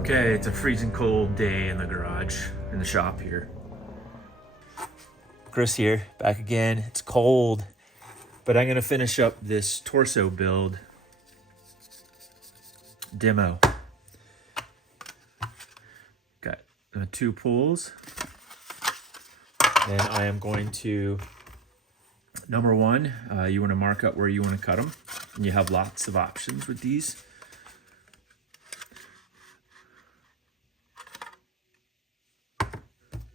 Okay, it's a freezing cold day in the garage, in the shop here. Chris here, back again. It's cold, but I'm gonna finish up this torso build demo. Got 2 pulls. And I am going to, number 1, you wanna mark out where you wanna cut them. And you have lots of options with these.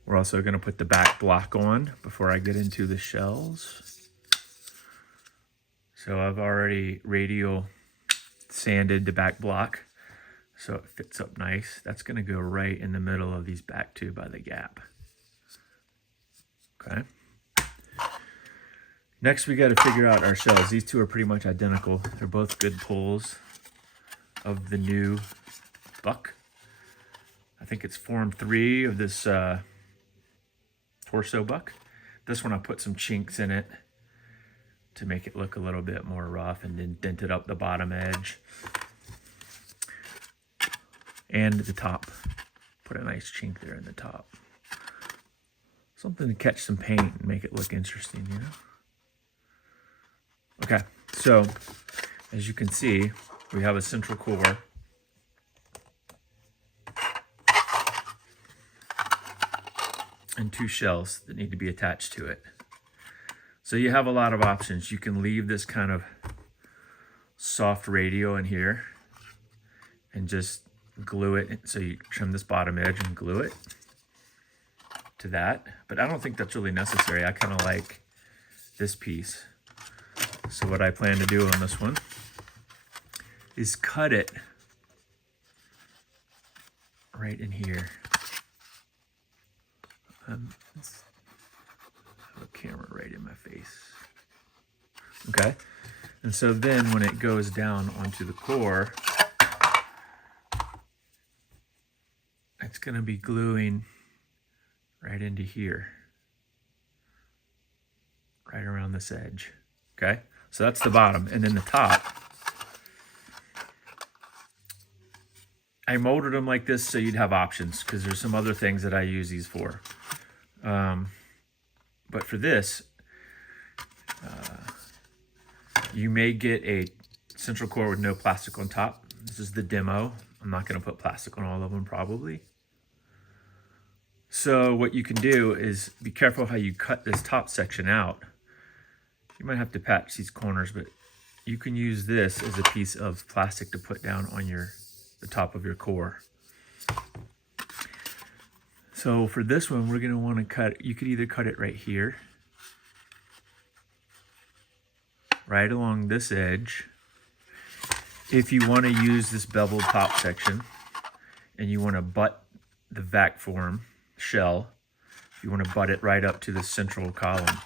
We're also going to put the back block on before I get into the shells. So I've already radial sanded the back block so it fits up nice. That's going to go right in the middle of these back 2 by the gap. Okay. Next we got to figure out our shells. These 2 are pretty much identical. They're both good pulls of the new buck. I think it's form 3 of this torso buck. This one I put some chinks in it to make it look a little bit more rough, and then dented up the bottom edge and the top. Put a nice chink there in the top. Something to catch some paint and make it look interesting, you know? Okay, so as you can see, we have a central core. And 2 shells that need to be attached to it. So you have a lot of options. You can leave this kind of soft radial in here and just glue it. So you trim this bottom edge and glue it to that. But I don't think that's really necessary. I kind of like this piece. So what I plan to do on this one is cut it right in here. Let's have a camera right in my face. Okay, and so then when it goes down onto the core, it's going to be gluing right into here, right around this edge. Okay, so that's the bottom, and then the top, I molded them like this so you'd have options, because there's some other things that I use these for. But for this, you may get a central core with no plastic on top. This is the demo. I'm not going to put plastic on all of them probably. So what you can do is be careful how you cut this top section out. You might have to patch these corners, but you can use this as a piece of plastic to put down on the top of your core. So for this one, we're going to want to cut, you could either cut it right here, right along this edge. If you want to use this beveled top section and you want to butt the vac form shell, you want to butt it right up to the central column,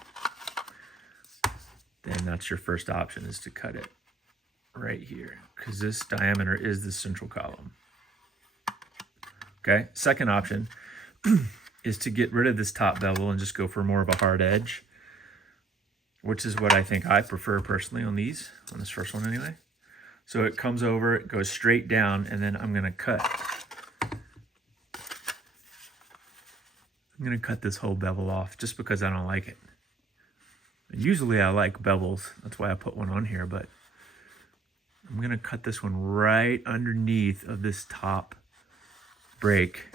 then that's your first option, is to cut it right here, because this diameter is the central column. Okay, second option is to get rid of this top bevel and just go for more of a hard edge, which is what I think I prefer personally on these, on this first one anyway. So it comes over, it goes straight down, and then I'm gonna cut this whole bevel off just because I don't like it. Usually I like bevels, that's why I put one on here, but I'm gonna cut this one right underneath of this top break.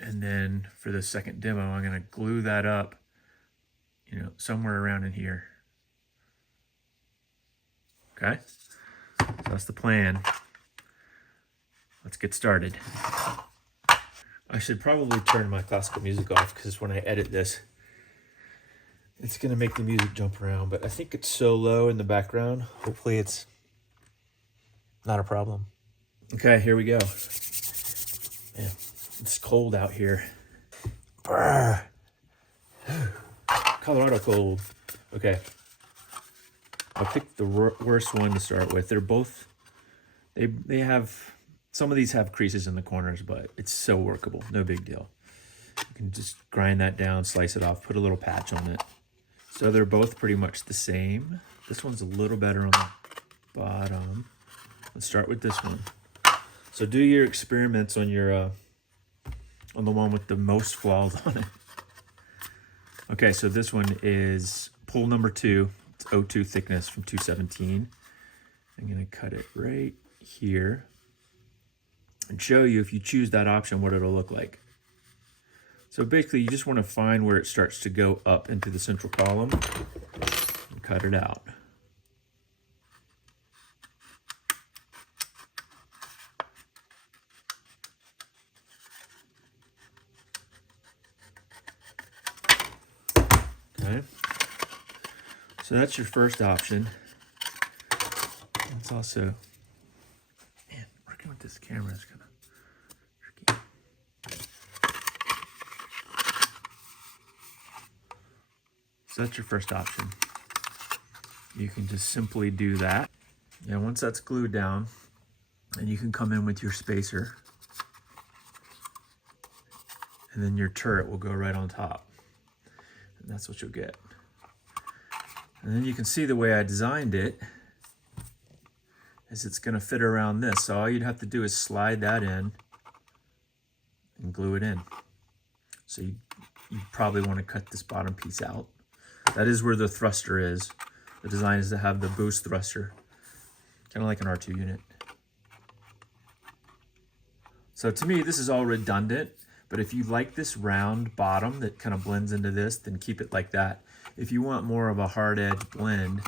And then for the second demo, I'm going to glue that up, you know, somewhere around in here. Okay? So that's the plan. Let's get started. I should probably turn my classical music off, because when I edit this, it's going to make the music jump around. But I think it's so low in the background. Hopefully it's not a problem. Okay, here we go. Yeah. It's cold out here. Brr. Colorado cold. Okay. I picked the worst one to start with. They They have, some of these have creases in the corners, but it's so workable, no big deal. You can just grind that down, slice it off, put a little patch on it. So they're both pretty much the same. This one's a little better on the bottom. Let's start with this one. So do your experiments on your on the one with the most flaws on it. Okay, so this one is pull number 2. It's O2 thickness from 217. I'm gonna cut it right here and show you, if you choose that option, what it'll look like. So basically you just want to find where it starts to go up into the central column and cut it out. Okay, so that's your first option. It's also, man, working with this camera is kind of tricky. So that's your first option. You can just simply do that. And once that's glued down, and you can come in with your spacer, and then your turret will go right on top. And that's what you'll get. And then you can see the way I designed it is it's going to fit around this. So all you'd have to do is slide that in and glue it in. So you probably want to cut this bottom piece out. That is where the thruster is. The design is to have the boost thruster, kind of like an R2 unit. So to me, this is all redundant, but if you like this round bottom that kind of blends into this, then keep it like that. If you want more of a hard edge blend,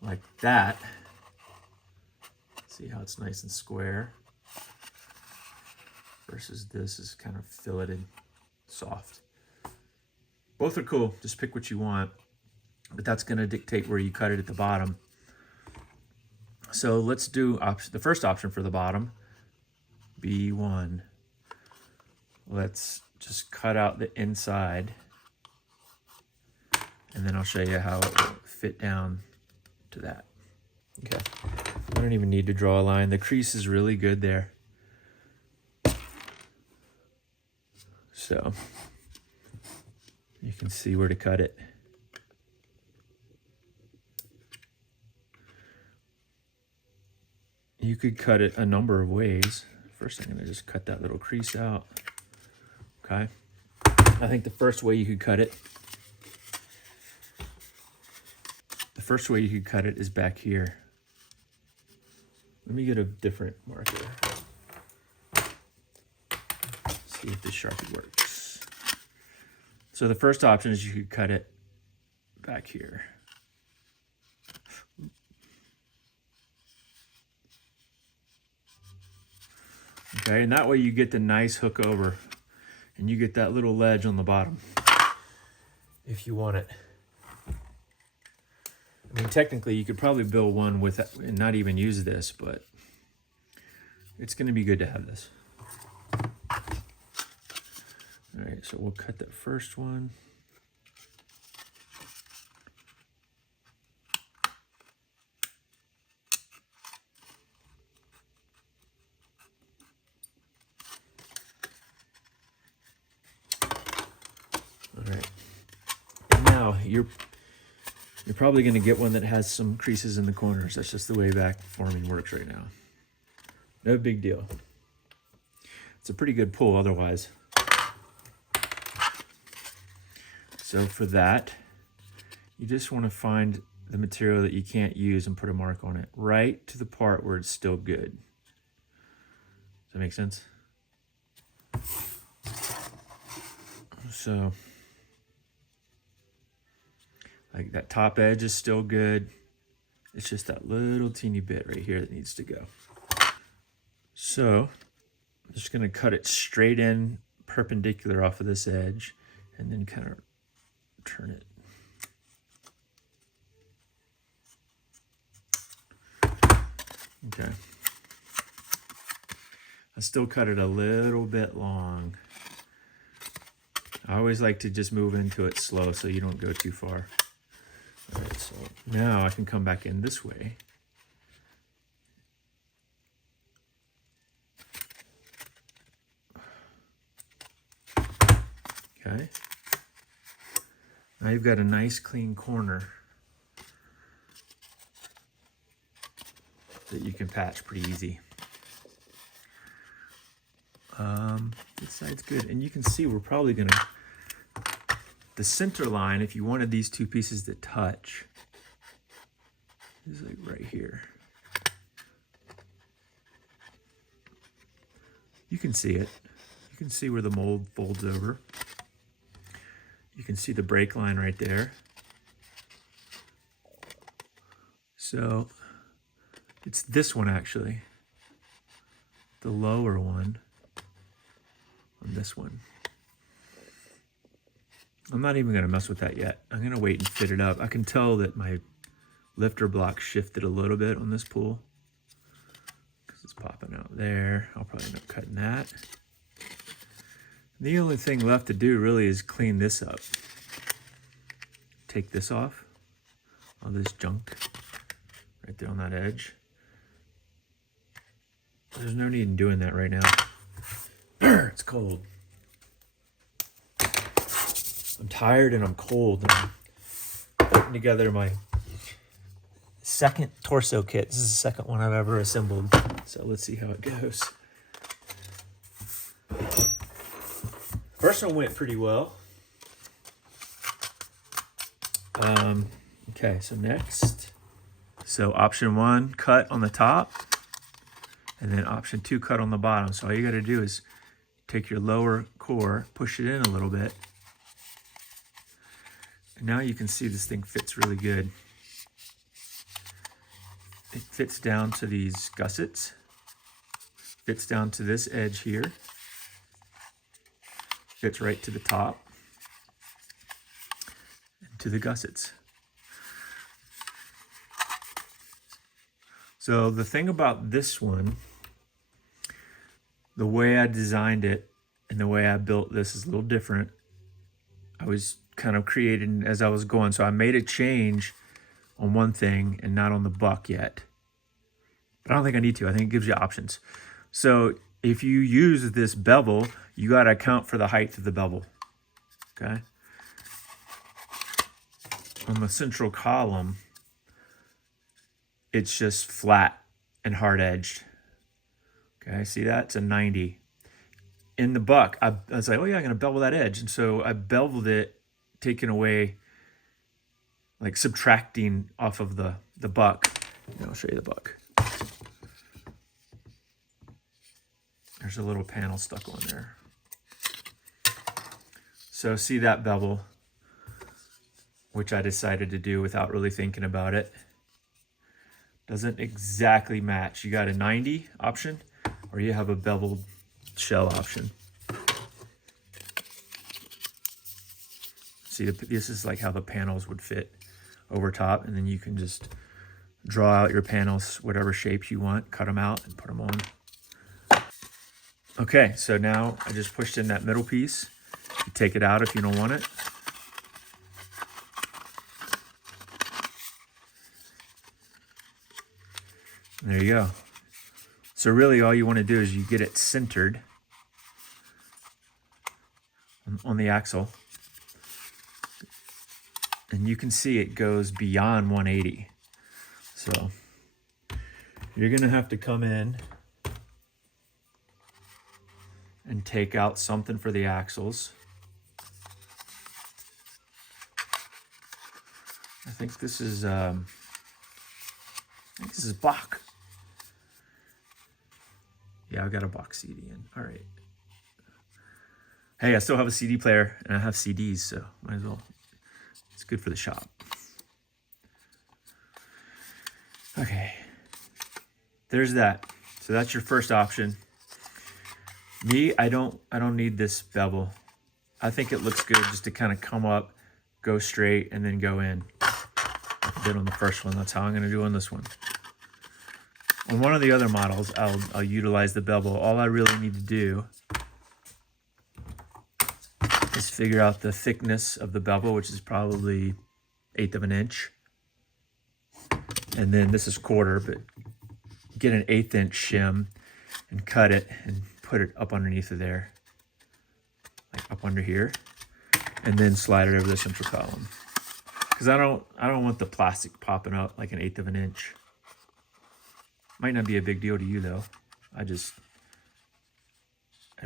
like that, see how it's nice and square, versus this is kind of filleted, soft. Both are cool, just pick what you want, but that's going to dictate where you cut it at the bottom. So let's do the first option for the bottom, B1. Let's just cut out the inside, and then I'll show you how it will fit down to that. Okay, I don't even need to draw a line. The crease is really good there. So you can see where to cut it. You could cut it a number of ways. First, I'm gonna just cut that little crease out. Okay. I think the first way you could cut it, is back here. Let me get a different marker. See if this Sharpie works. So the first option is you could cut it back here. Okay, and that way you get the nice hook over, and you get that little ledge on the bottom if you want it. I mean, technically you could probably build one with and not even use this, but it's going to be good to have this. All right, so we'll cut that first one. All right, and now you're probably going to get one that has some creases in the corners. That's just the way back forming works right now. No big deal. It's a pretty good pull otherwise. So for that, you just want to find the material that you can't use and put a mark on it right to the part where it's still good. Does that make sense? So, like that top edge is still good. It's just that little teeny bit right here that needs to go. So I'm just gonna cut it straight in perpendicular off of this edge and then kind of turn it. Okay. I still cut it a little bit long. I always like to just move into it slow so you don't go too far. All right, so now I can come back in this way. Okay. Now you've got a nice clean corner that you can patch pretty easy. This side's good. And you can see we're probably gonna, the center line, if you wanted these two pieces to touch, is like right here. You can see it. You can see where the mold folds over. You can see the break line right there. So it's this one actually, the lower one on this one. I'm not even gonna mess with that yet. I'm gonna wait and fit it up. I can tell that my lifter block shifted a little bit on this pool because it's popping out there. I'll probably end up cutting that. The only thing left to do really is clean this up. Take this off, all this junk right there on that edge. There's no need in doing that right now. It's cold. I'm tired and I'm cold. I'm putting together my second torso kit. This is the second one I've ever assembled. So let's see how it goes. First one went pretty well. Okay, so next. So option 1, cut on the top. And then option 2, cut on the bottom. So all you gotta do is take your lower core, push it in a little bit. And now you can see this thing fits really good. It fits down to these gussets. Fits down to this edge here. Fits right to the top. And to the gussets. So the thing about this one, the way I designed it and the way I built this is a little different. I was kind of creating as I was going. So I made a change on one thing and not on the buck yet. But I don't think I need to. I think it gives you options. So if you use this bevel, you got to account for the height of the bevel. Okay. On the central column, it's just flat and hard edged. Okay, see that? It's a 90. In the buck, I was like, oh yeah, I'm gonna bevel that edge. And so I beveled it, taking away, like subtracting off of the buck. And I'll show you the buck. There's a little panel stuck on there. So see that bevel, which I decided to do without really thinking about it. Doesn't exactly match. You got a 90 option, or you have a beveled shell option. See, this is like how the panels would fit over top, and then you can just draw out your panels, whatever shapes you want, cut them out and put them on. Okay, so now I just pushed in that middle piece. You take it out if you don't want it. There you go. So really all you want to do is you get it centered on the axle. And you can see it goes beyond 180. So you're going to have to come in and take out something for the axles. I think this is Bach. Yeah, I've got a box CD in. All right. Hey, I still have a CD player and I have CDs, so might as well. It's good for the shop. Okay. There's that. So that's your first option. Me, I don't need this bevel. I think it looks good just to kind of come up, go straight, and then go in. Like I did on the first one. That's how I'm going to do on this one. On one of the other models, I'll utilize the bevel. All I really need to do is is figure out the thickness of the bevel, which is probably 1/8 of an inch. And then this is 1/4, but get an 1/8 inch shim and cut it and put it up underneath of there, like up under here, and then slide it over the central column. Because I don't want the plastic popping up like an 1/8 of an inch. Might not be a big deal to you though. I'd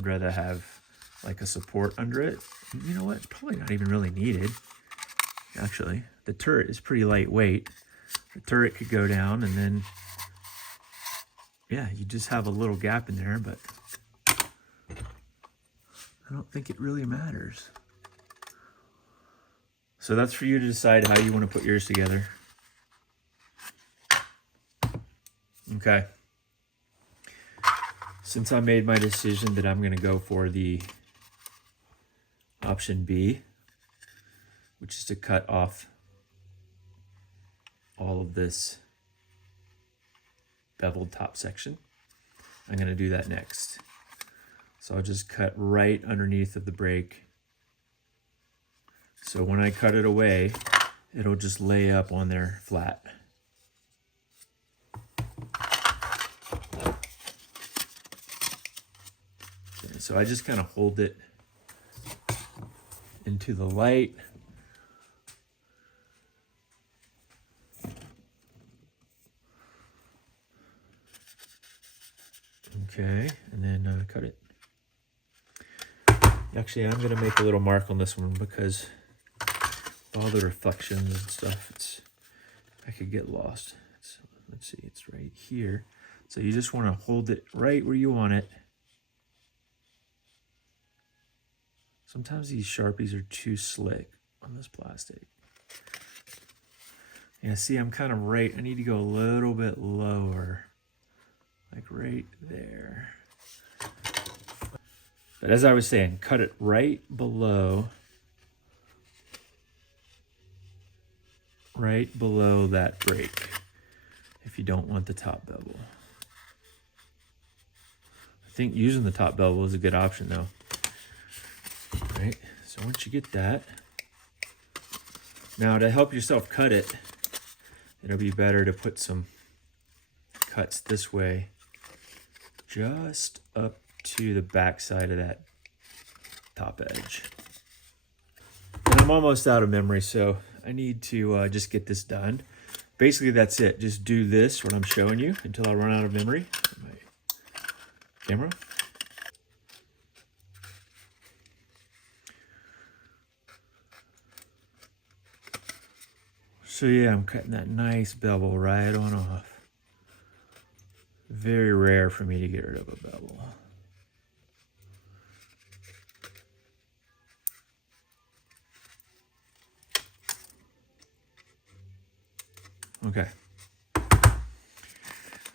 rather have like a support under it. You know what? Probably not even really needed. Actually, the turret is pretty lightweight. The turret could go down and then, yeah, you just have a little gap in there, but I don't think it really matters. So that's for you to decide how you want to put yours together. Okay. Since I made my decision that I'm going to go for the option B, which is to cut off all of this beveled top section, I'm going to do that next. So I'll just cut right underneath of the brake. So when I cut it away, it'll just lay up on there flat. Okay, so I just kind of hold it into the light. Okay, and then cut it. Actually, I'm going to make a little mark on this one because all the reflections and stuff, I could get lost. So let's see, it's right here. So you just want to hold it right where you want it. Sometimes these Sharpies are too slick on this plastic. Yeah, see, I'm kind of right. I need to go a little bit lower, like right there. But as I was saying, cut it right below that brake if you don't want the top bevel. I think using the top bevel is a good option though. All right, so once you get that, now to help yourself cut it, it'll be better to put some cuts this way, just up to the back side of that top edge. And I'm almost out of memory, so I need to just get this done. Basically, that's it. Just do this, what I'm showing you, until I run out of memory. My camera. So yeah, I'm cutting that nice bevel right on off. Very rare for me to get rid of a bevel. Okay.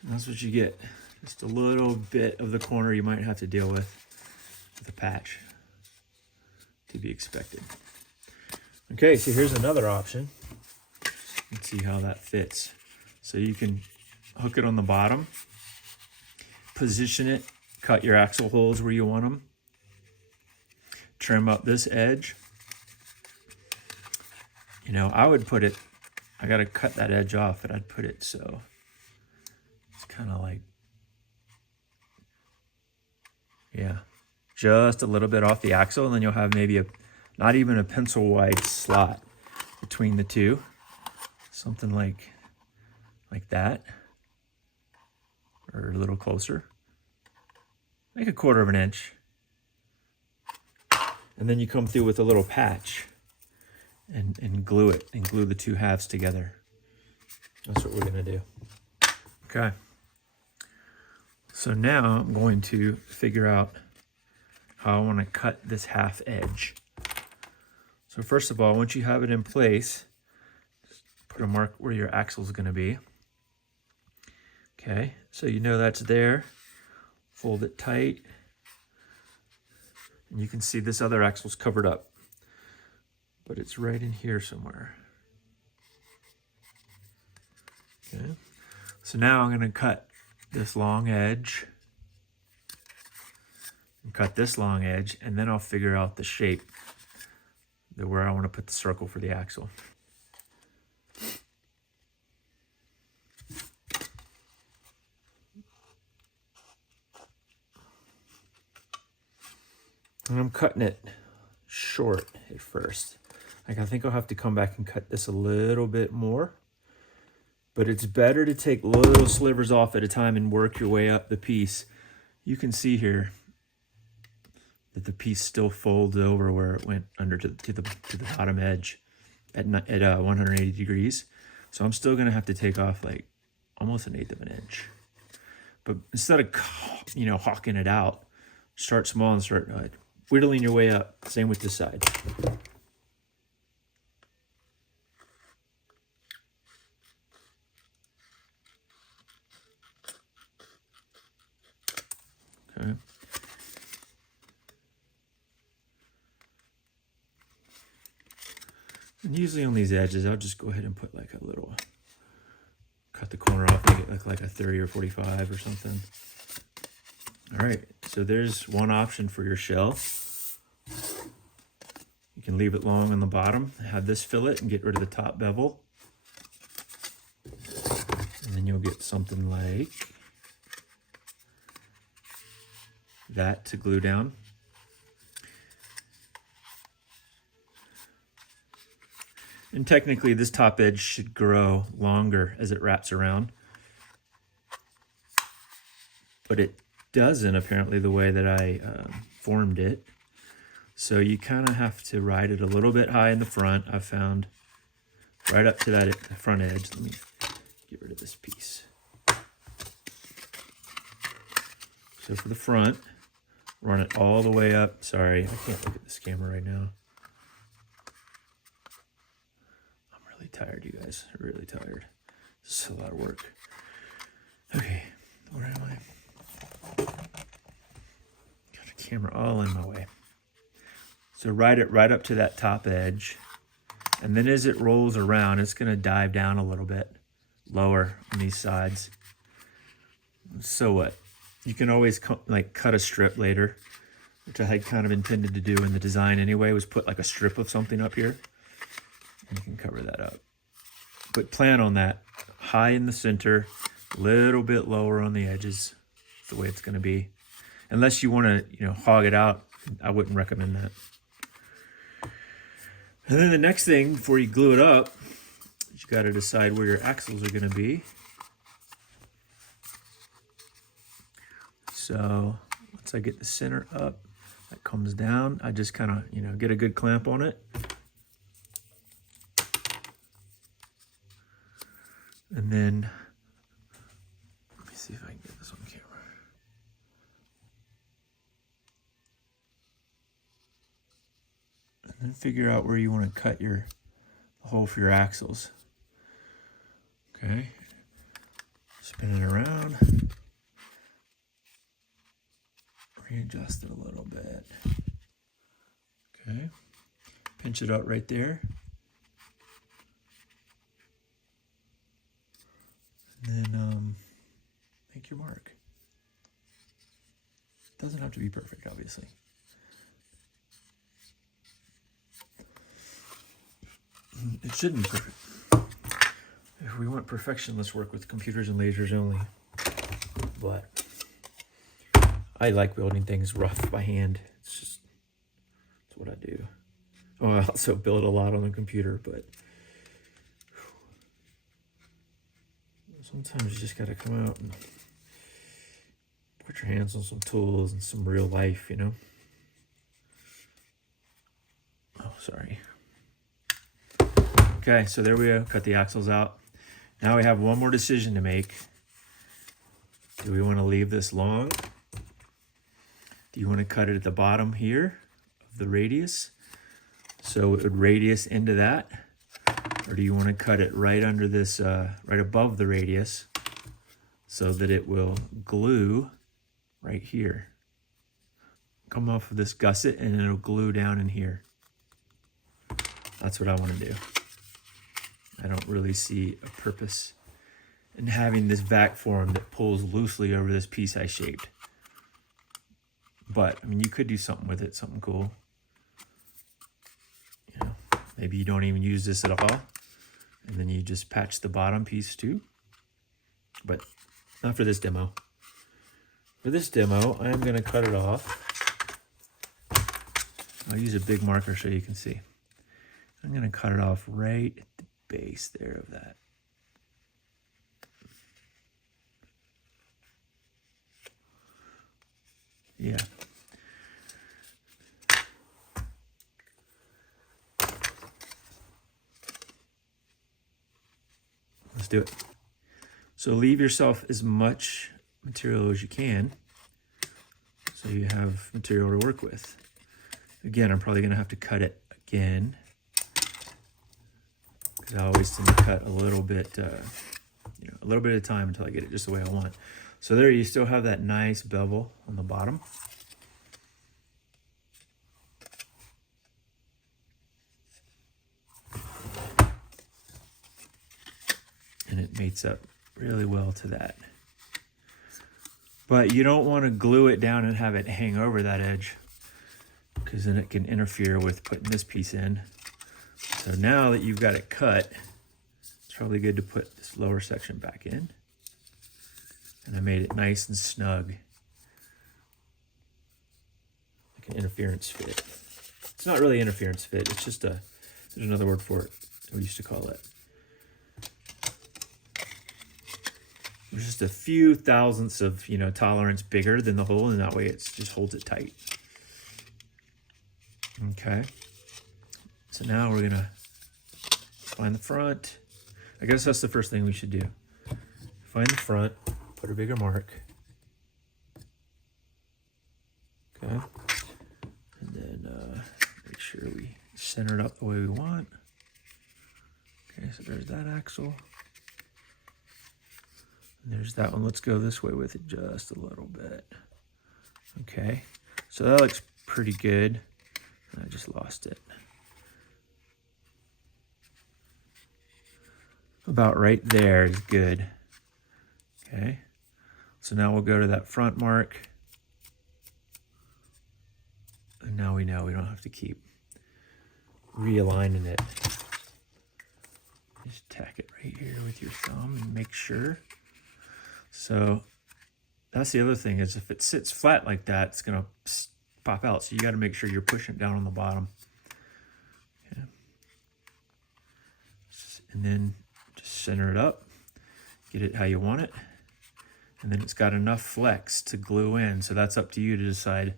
That's what you get. Just a little bit of the corner you might have to deal with a patch, to be expected. Okay, so here's another option. Let's see how that fits. So you can hook it on the bottom, position it, cut your axle holes where you want them, trim up this edge. You know, I would put it, I gotta cut that edge off, but I'd put it so it's kind of like, yeah, just a little bit off the axle, and then you'll have maybe not even a pencil wide slot between the two. Something like that, or a little closer, like 1/4 of an inch. And then you come through with a little patch and glue it, and glue the two halves together. That's what we're gonna do. Okay. So now I'm going to figure out how I wanna cut this half edge. So first of all, once you have it in place, put a mark where your axle is going to be. Okay, so you know that's there. Fold it tight. And you can see this other axle's covered up, but it's right in here somewhere. Okay, so now I'm going to cut this long edge, and cut this long edge, and then I'll figure out the shape where I want to put the circle for the axle. And I'm cutting it short at first. Like, I think I'll have to come back and cut this a little bit more. But it's better to take little slivers off at a time and work your way up the piece. You can see here that the piece still folds over where it went under to the bottom edge at 180 degrees. So I'm still gonna have to take off like almost 1/8 of an inch. But instead of, you know, hawking it out, start small and start whittling your way up. Same with this side. Okay. And usually on these edges, I'll just go ahead and put like a little, cut the corner off, make it look like a 30 or 45 or something. All right, so there's one option for your shell. You can leave it long on the bottom, have this fillet and get rid of the top bevel. And then you'll get something like that to glue down. And technically this top edge should grow longer as it wraps around. But it doesn't, apparently, the way that I formed it. So you kind of have to ride it a little bit high in the front. I found right up to that front edge. Let me get rid of this piece. So for the front, run it all the way up. Sorry, I can't look at this camera right now. I'm really tired, you guys. Really tired. This is a lot of work. Okay, where am I? Got a camera all in my way. So ride it right up to that top edge. And then as it rolls around, it's going to dive down a little bit lower on these sides. So what? You can always cut a strip later, which I had kind of intended to do in the design anyway, was put like a strip of something up here. And you can cover that up. But plan on that. High in the center, a little bit lower on the edges. That's the way it's going to be. Unless you want to, you know, hog it out, I wouldn't recommend that. And then the next thing, before you glue it up, you got to decide where your axles are going to be. So once I get the center up, that comes down. I just kind of, you know, get a good clamp on it. And then, let me see if I can get this on camera. And then figure out where you want to cut the hole for your axles. Okay. Spin it around. Readjust it a little bit. Okay. Pinch it out right there. And then make your mark. Doesn't have to be perfect, obviously. It shouldn't be perfect. If we want perfection, let's work with computers and lasers only. But I like building things rough by hand. It's what I do. Oh, I also build a lot on the computer, but sometimes you just got to come out and put your hands on some tools and some real life, you know? Oh, sorry. Okay, so there we go. Cut the axles out. Now we have one more decision to make. Do we want to leave this long? Do you want to cut it at the bottom here of the radius, so it would radius into that? Or do you want to cut it right under this, right above the radius, so that it will glue right here? Come off of this gusset and it'll glue down in here. That's what I want to do. I don't really see a purpose in having this vac form that pulls loosely over this piece I shaped. But, I mean, you could do something with it, something cool. You know, Maybe you don't even use this at all, and then you just patch the bottom piece too. But not for this demo. For this demo, I'm going to cut it off. I'll use a big marker so you can see. I'm going to cut it off right at the base there of that. Yeah. Let's do it. So leave yourself as much material as you can so you have material to work with. Again, I'm probably going to have to cut it again because I always tend to cut a little bit, a little bit at a time until I get it just the way I want. So there you still have that nice bevel on the bottom. And it mates up really well to that. But you don't want to glue it down and have it hang over that edge, because then it can interfere with putting this piece in. So now that you've got it cut, it's probably good to put this lower section back in. And I made it nice and snug, like an interference fit. It's not really interference fit, it's just there's another word for it, we used to call it. There's just a few thousandths of, tolerance bigger than the hole, and that way it just holds it tight. Okay. So now we're gonna find the front. I guess that's the first thing we should do. Find the front, put a bigger mark. Okay. And then make sure we center it up the way we want. Okay, so there's that axle. And there's that one. Let's go this way with it just a little bit. Okay, so that looks pretty good. I just lost it. About right there is good. Okay, so now we'll go to that front mark. And now we know we don't have to keep realigning it. Just tack it right here with your thumb and make sure. So that's the other thing, is if it sits flat like that, it's gonna pop out. So you gotta make sure you're pushing it down on the bottom. Okay. And then just center it up, get it how you want it. And then it's got enough flex to glue in. So that's up to you to decide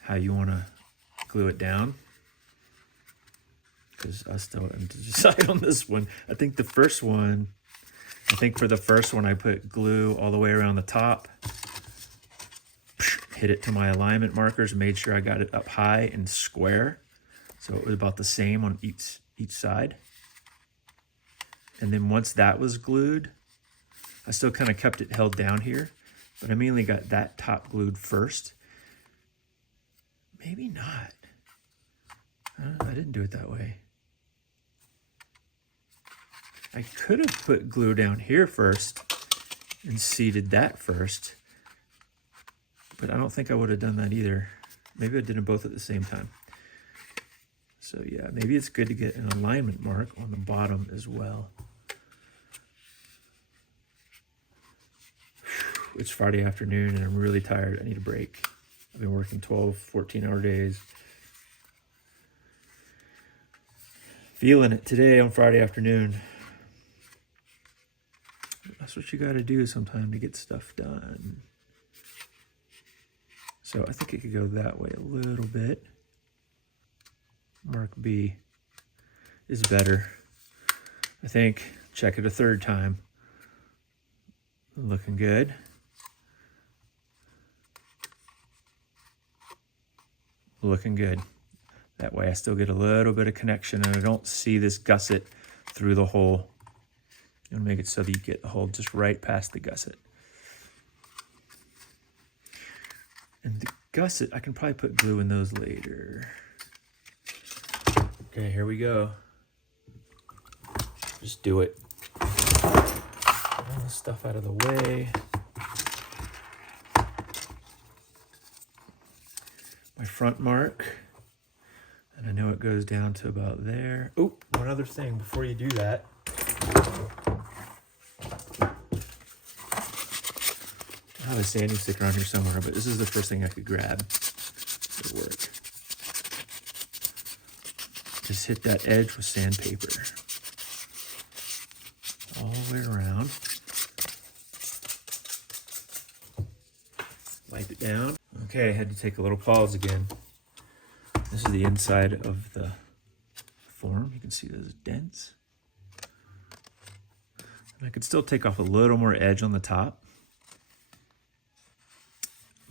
how you wanna glue it down. Because I still have to decide on this one. I think for the first one I put glue all the way around the top, hit it to my alignment markers, made sure I got it up high and square, so it was about the same on each side. And then once that was glued, I still kind of kept it held down here, but I mainly got that top glued first. Maybe not. I didn't do it that way. I could have put glue down here first and seated that first, but I don't think I would have done that either. Maybe I did them both at the same time. So yeah, maybe it's good to get an alignment mark on the bottom as well. It's Friday afternoon and I'm really tired. I need a break. I've been working 12, 14-hour days. Feeling it today on Friday afternoon. That's what you got to do sometime to get stuff done. So I think it could go that way a little bit. Mark B is better. I think. Check it a third time. Looking good. Looking good. That way I still get a little bit of connection and I don't see this gusset through the hole. You want to make it so that you get the hole just right past the gusset. And the gusset, I can probably put glue in those later. Okay, here we go. Just do it. All this stuff out of the way. My front mark. And I know it goes down to about there. Oh, one other thing before you do that. I have a sanding stick around here somewhere, but this is the first thing I could grab. It'll work. Just hit that edge with sandpaper. All the way around. Wipe it down. Okay, I had to take a little pause again. This is the inside of the form. You can see those dents. And I could still take off a little more edge on the top,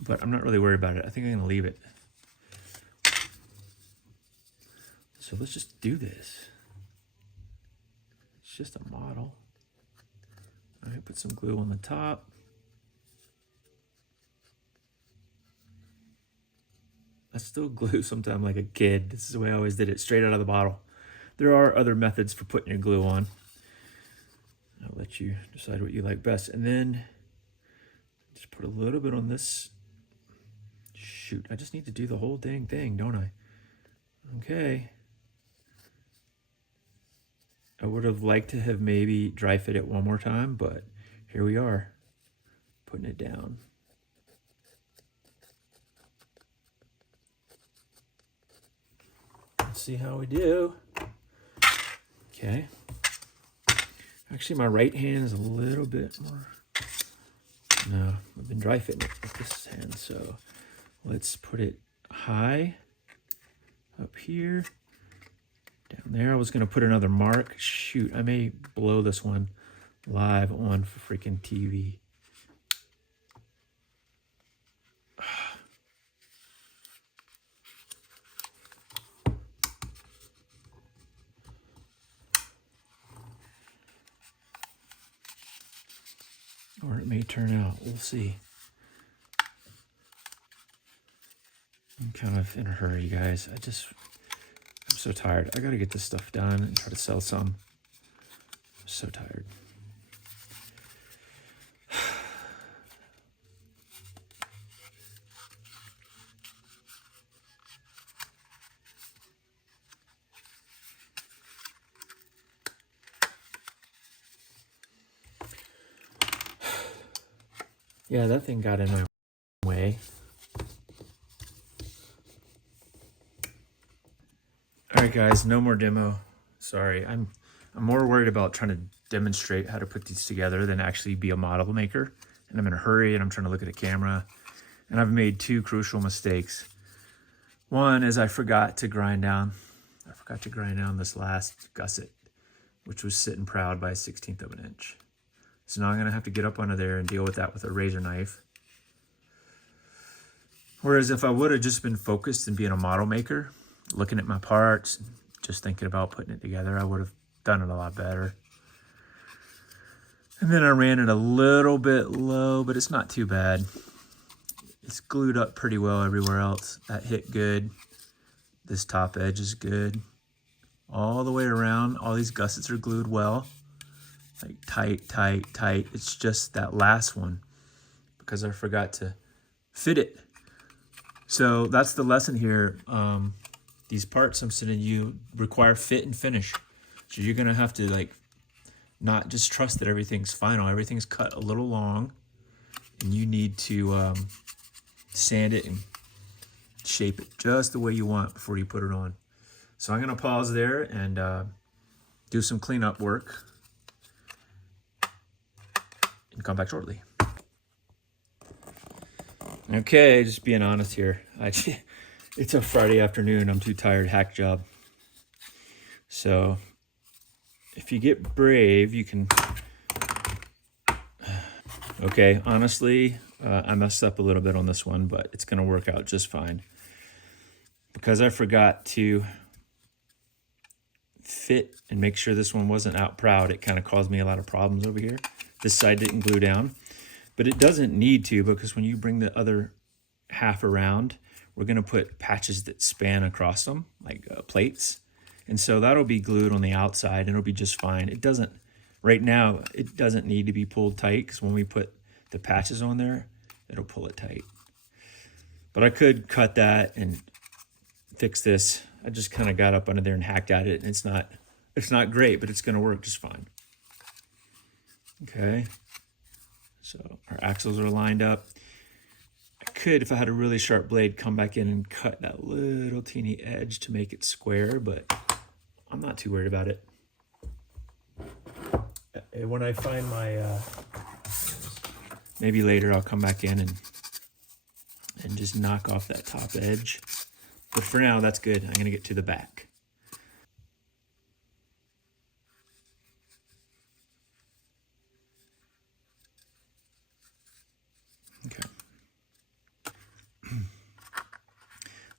but I'm not really worried about it. I think I'm gonna leave it. So let's just do this. It's just a model. All right, put some glue on the top. I still glue sometimes like a kid. This is the way I always did it, straight out of the bottle. There are other methods for putting your glue on. I'll let you decide what you like best. And then just put a little bit on this. Shoot, I just need to do the whole dang thing, don't I? Okay. I would have liked to have maybe dry fit it one more time, but here we are, putting it down. Let's see how we do. Okay. Actually, my right hand is a little bit more. No, I've been dry fitting it with this hand, so let's put it high up here. Down there, I was gonna put another mark. Shoot, I may blow this one live on for freaking TV. Or it may turn out, we'll see. I'm kind of in a hurry, guys. I'm so tired. I gotta get this stuff done and try to sell some. I'm so tired. Yeah, that thing got in my way. All right, guys, no more demo. Sorry, I'm more worried about trying to demonstrate how to put these together than actually be a model maker. And I'm in a hurry and I'm trying to look at a camera. And I've made two crucial mistakes. One is I forgot to grind down this last gusset, which was sitting proud by a 1/16 of an inch. So now I'm gonna have to get up under there and deal with that with a razor knife. Whereas if I would have just been focused and being a model maker, looking at my parts, just thinking about putting it together, I would have done it a lot better. And then I ran it a little bit low, but it's not too bad. It's glued up pretty well everywhere else. That hit good. This top edge is good. All the way around, all these gussets are glued well. Like tight, tight, tight. It's just that last one because I forgot to fit it. So that's the lesson here. These parts I'm sending you require fit and finish. So you're gonna have to like not just trust that everything's final. Everything's cut a little long and you need to sand it and shape it just the way you want before you put it on. So I'm gonna pause there and do some cleanup work and come back shortly. Okay, just being honest here. It's a Friday afternoon. I'm too tired, hack job. So if you get brave, you can. Okay, honestly, I messed up a little bit on this one, but it's gonna work out just fine. Because I forgot to fit and make sure this one wasn't out proud, it kind of caused me a lot of problems over here. This side didn't glue down, but it doesn't need to because when you bring the other half around, we're gonna put patches that span across them, like plates. And so that'll be glued on the outside and it'll be just fine. It doesn't, right now, it doesn't need to be pulled tight because when we put the patches on there, it'll pull it tight. But I could cut that and fix this I just kind of got up under there and hacked at it, and it's not great, but it's going to work just fine. Okay, so our axles are lined up. I could, if I had a really sharp blade, come back in and cut that little teeny edge to make it square, but I'm not too worried about it. When I find my, maybe later I'll come back in and just knock off that top edge. But for now, that's good. I'm gonna get to the back. Okay.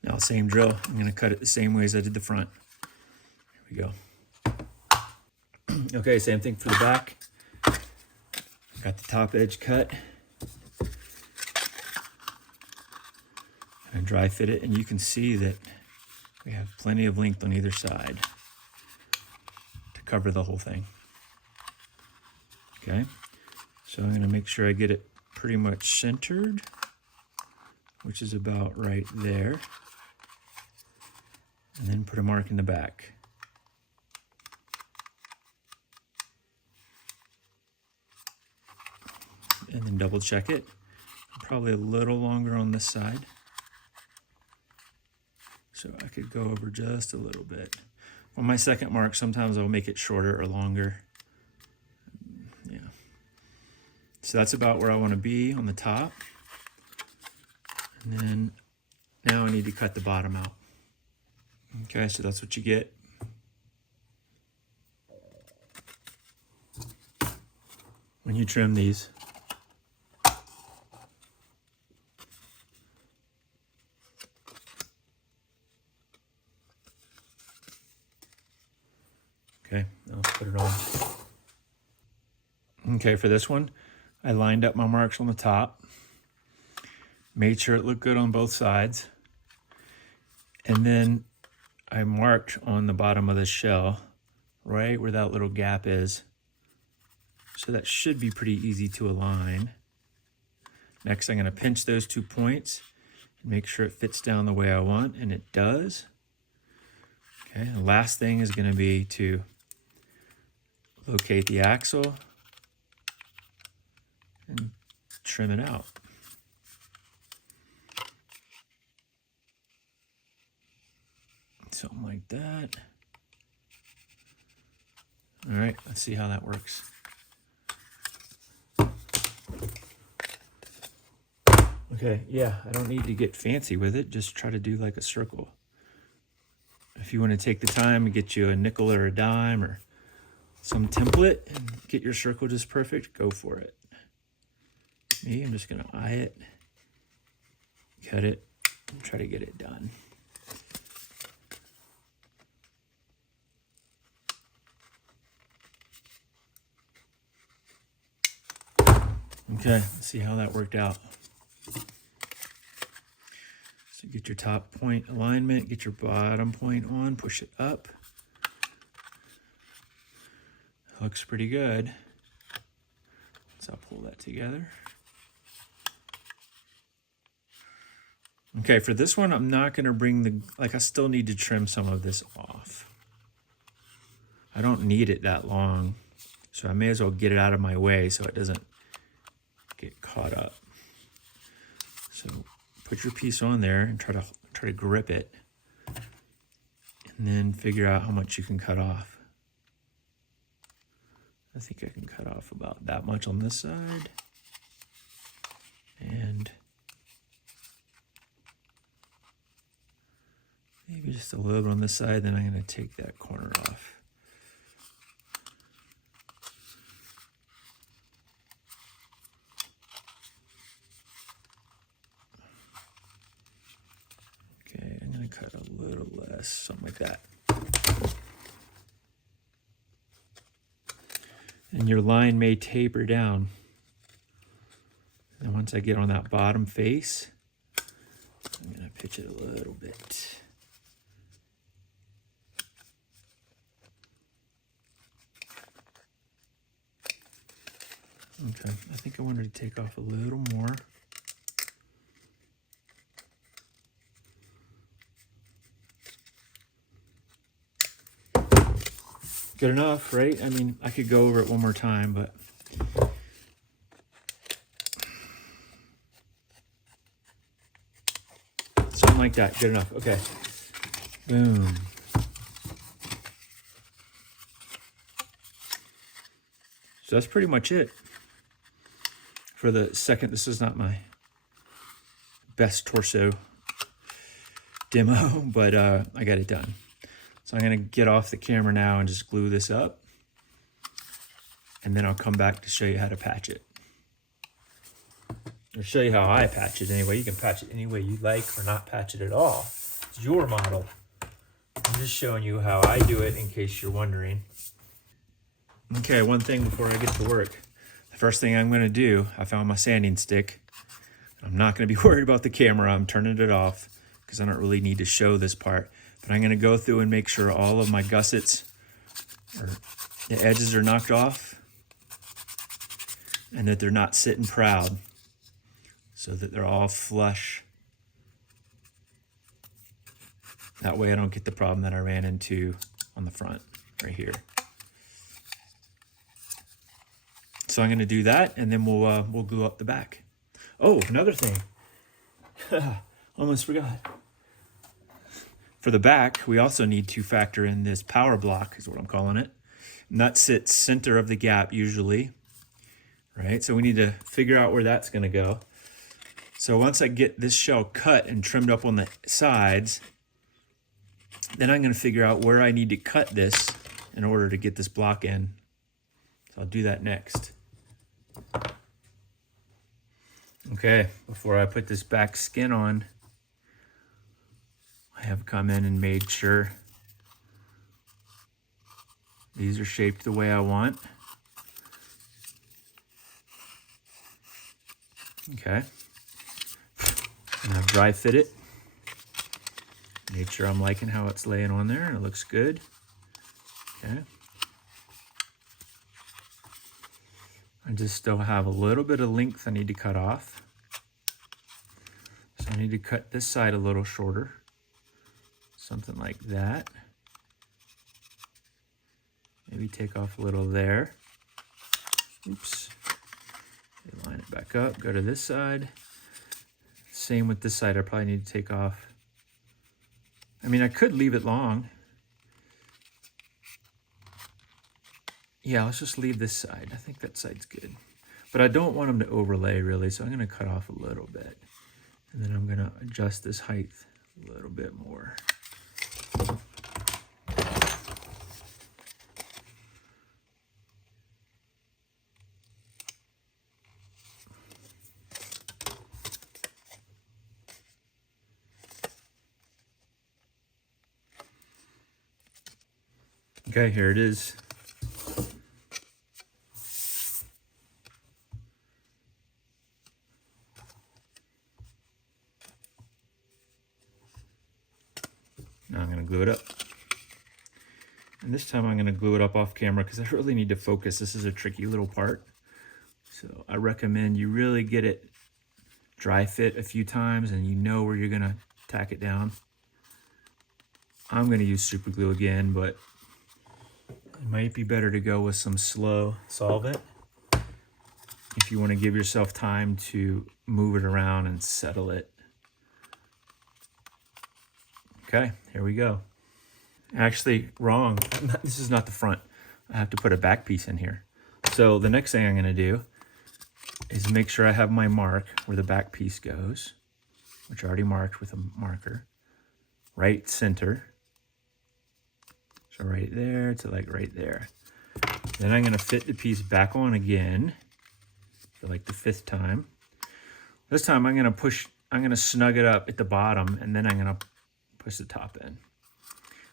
Now, same drill. I'm gonna cut it the same way as I did the front. Here we go. Okay, same thing for the back. Got the top edge cut. And dry fit it, and you can see that we have plenty of length on either side to cover the whole thing. Okay, so I'm gonna make sure I get it pretty much centered, which is about right there. And then put a mark in the back. And then double check it. Probably a little longer on this side. So I could go over just a little bit. On my second mark, sometimes I'll make it shorter or longer. Yeah. So that's about where I want to be on the top. And then now I need to cut the bottom out. Okay, so that's what you get. When you trim these. Okay, I'll put it on. Okay, for this one, I lined up my marks on the top, made sure it looked good on both sides, and then I marked on the bottom of the shell, right where that little gap is. So that should be pretty easy to align. Next, I'm going to pinch those 2 points and make sure it fits down the way I want, and it does. Okay, the last thing is going to be to locate the axle and trim it out. Something like that. All right, let's see how that works. Okay, yeah, I don't need to get fancy with it. Just try to do like a circle. If you want to take the time and get you a nickel or a dime or some template and get your circle just perfect, go for it. Me, I'm just gonna eye it, cut it, and try to get it done. Okay, let's see how that worked out. So get your top point alignment, get your bottom point on, push it up. Looks pretty good. So I'll pull that together. Okay, for this one, I'm not gonna bring I still need to trim some of this off. I don't need it that long, so I may as well get it out of my way so it doesn't get caught up. So put your piece on there and try to grip it, and then figure out how much you can cut off. I think I can cut off about that much on this side, and maybe just a little bit on this side. Then I'm going to take that corner off. Okay, I'm going to cut a little less, something like that. And your line may taper down. And once I get on that bottom face, I'm going to pitch it a little bit. Okay, I think I wanted to take off a little more. Good enough, right? I mean, I could go over it one more time, but something like that. Good enough. Okay. Boom. So that's pretty much it for the second. This is not my best torso demo, but I got it done. So I'm gonna get off the camera now and just glue this up, and then I'll come back to show you how to patch it. I'll show you how I patch it anyway. You can patch it any way you like or not patch it at all. It's your model. I'm just showing you how I do it in case you're wondering. Okay, one thing before I get to work. The first thing I'm gonna do, I found my sanding stick. I'm not gonna be worried about the camera. I'm turning it off because I don't really need to show this part. But I'm gonna go through and make sure all of my gussets, or the edges are knocked off and that they're not sitting proud, so that they're all flush. That way I don't get the problem that I ran into on the front right here. So I'm gonna do that, and then we'll glue up the back. Oh, another thing. Almost forgot. For the back, we also need to factor in this power block, is what I'm calling it. Nut sits center of the gap usually, right? So we need to figure out where that's gonna go. So once I get this shell cut and trimmed up on the sides, then I'm gonna figure out where I need to cut this in order to get this block in. So I'll do that next. Okay, before I put this back skin on, I have come in and made sure these are shaped the way I want. Okay, and I've dry fit it. Made sure I'm liking how it's laying on there and it looks good. Okay. I just still have a little bit of length I need to cut off. So I need to cut this side a little shorter. Something like that. Maybe take off a little there. Oops. Line it back up, go to this side. Same with this side, I probably need to take off. I mean, I could leave it long. Yeah, let's just leave this side. I think that side's good. But I don't want them to overlay really, so I'm gonna cut off a little bit. And then I'm gonna adjust this height a little bit more. Okay, here it is. Now I'm going to glue it up. And this time I'm going to glue it up off camera because I really need to focus. This is a tricky little part. So I recommend you really get it dry fit a few times and you know where you're going to tack it down. I'm going to use super glue again, but it might be better to go with some slow solvent if you want to give yourself time to move it around and settle it. Okay, here we go. Actually, wrong. This is not the front. I have to put a back piece in here. So the next thing I'm going to do is make sure I have my mark where the back piece goes, which I already marked with a marker. Right center. So right there to like right there. Then I'm going to fit the piece back on again for like the 5th time. This time I'm going to snug it up at the bottom and then I'm going to push the top in.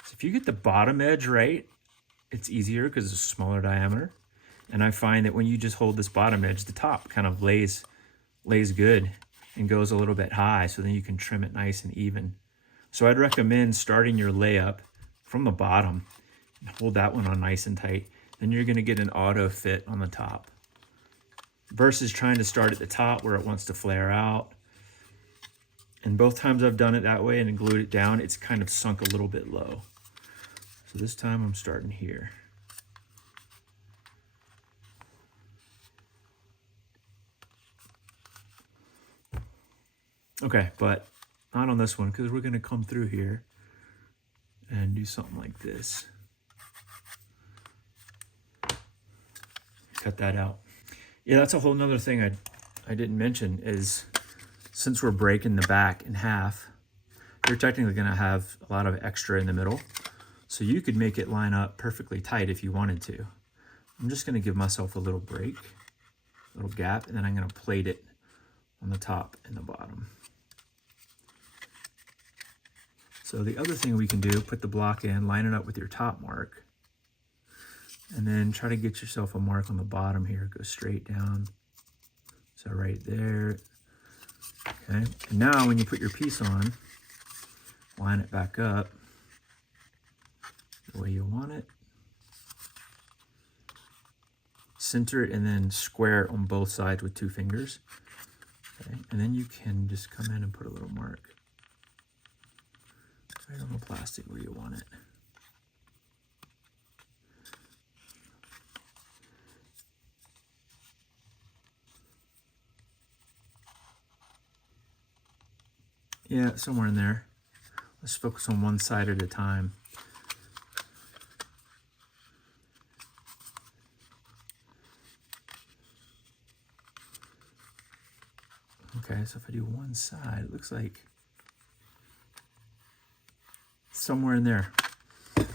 So if you get the bottom edge right, it's easier because it's a smaller diameter. And I find that when you just hold this bottom edge, the top kind of lays good and goes a little bit high, so then you can trim it nice and even. So I'd recommend starting your layup from the bottom and hold that one on nice and tight. Then you're going to get an auto fit on the top versus trying to start at the top where it wants to flare out. And both times I've done it that way and glued it down, it's kind of sunk a little bit low. So this time I'm starting here. Okay, but not on this one because we're going to come through here and do something like this. Cut that out. Yeah, that's a whole nother thing I didn't mention is since we're breaking the back in half, you're technically going to have a lot of extra in the middle. So you could make it line up perfectly tight if you wanted to. I'm just going to give myself a little break, a little gap, and then I'm going to plate it on the top and the bottom. So the other thing we can do, put the block in, line it up with your top mark, and then try to get yourself a mark on the bottom here. Go straight down. So right there. Okay. And now when you put your piece on, line it back up the way you want it. Center it and then square it on both sides with 2 fingers. Okay. And then you can just come in and put a little mark right on the plastic where you want it. Yeah, somewhere in there. Let's focus on one side at a time. Okay, so if I do one side, it looks like somewhere in there. All